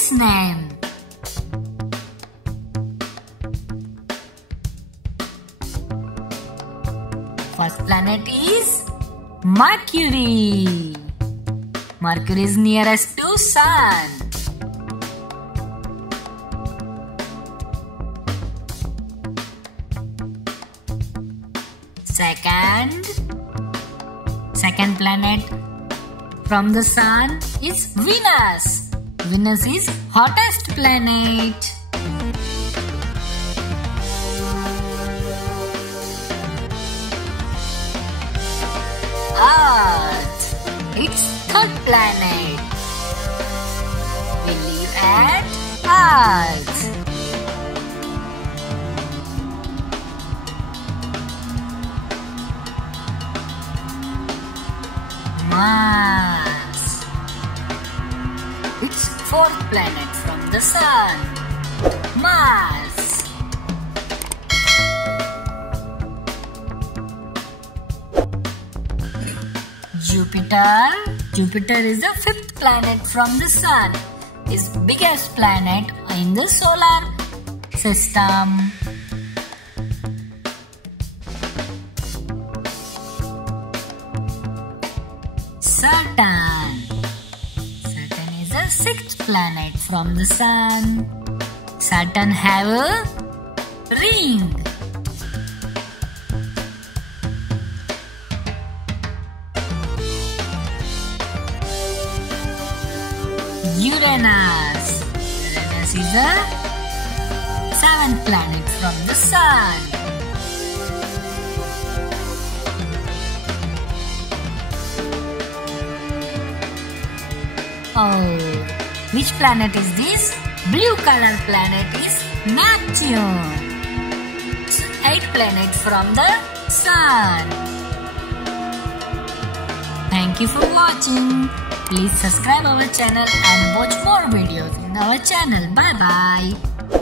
planet's name. First planet is Mercury. Mercury is nearest to Sun. Second planet from the Sun is Venus. Venus is hottest planet. Earth, its third planet. We live at Earth. Mars, its fourth planet from the Sun. Mars. Jupiter is the fifth planet from the Sun. Is biggest planet in the solar system. Saturn is the sixth planet from the Sun. Saturn have a ring. Uranus is the seventh planet from the Sun. Oh, which planet is this? Blue color planet is Neptune. It's 8 planets from the Sun. Thank you for watching. Please subscribe our channel and watch more videos in our channel. Bye bye.